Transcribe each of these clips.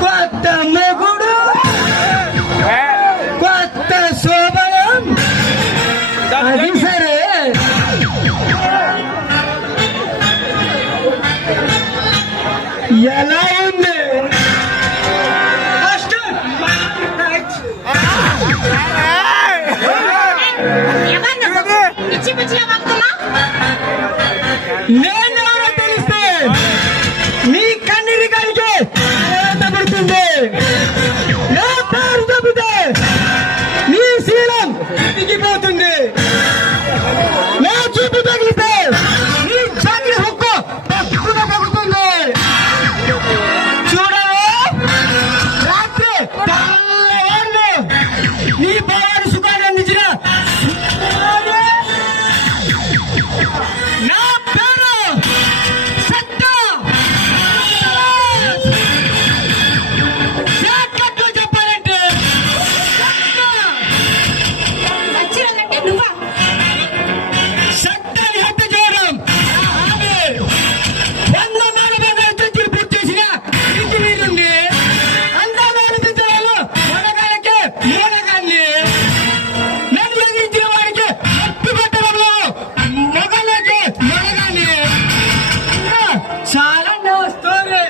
కొత్త మొగుడు కొత్త శోభనం అది సరే ఎలా ఉంది నేను తెలిస్తే నీ కన్నీరి కలిగే తగ్గుతుంది నా పేరు తప్పితే నీ శీలం దిగిపోతుంది నా చూపు తగిలితే నీ జాతి హక్కు తప్పున తగ్గుతుంది చూడవా రాత్రి తెల్లవాళ్ళు నీ భావాన్ని సుఖాన్ని అందించిన నా పేరు సత్త చెప్పాలంటే సత్తని హత్య చేయడం ఆమె 140 సెంచరీ పూర్తి చేసిన ఇంజనీర్ ఉంది అందాలు ఆలోచించడాలు మొనగాలకే మూలగాన్ని నన్ను ఎదిరించిన వాడికి మట్టు పెట్టడంలో మొగలకి మొనగాన్ని చాలా స్టోరీ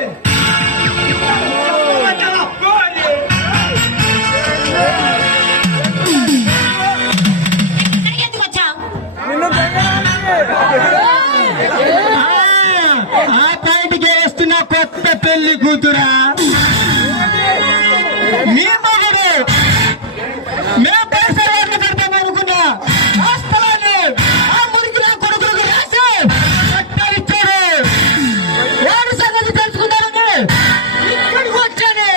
ఆ పాయింట్కి వస్తున్న కొత్త పెళ్లి కూతురా మీ మగడు మేము పైసలు పెడతాం అనుకున్నా ఆ స్థలాన్ని ఆ మురికి నా కొడుకులకు రాసి పట్టాలిచ్చాడు వాడు సంగతి తెలుసుకున్నారని ఇక్కడికి వచ్చాను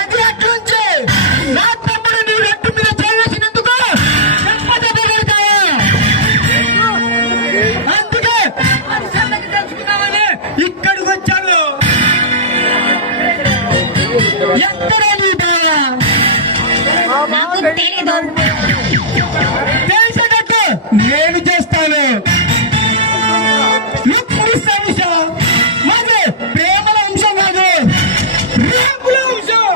అది అట్లుంచి నా తమ్ముడు నీ రట్టు మీద చేసినందుకు చెప్పదలుగుతాయా అందుకే వాడి సంగతి తెలుసుకున్నామని ఇక్కడికి వచ్చాను ఎక్కడే నీ బాగా తెలిసేటట్టు నేను చేస్తాను మాది ప్రేమల అంశం కాదు రేపుల అంశం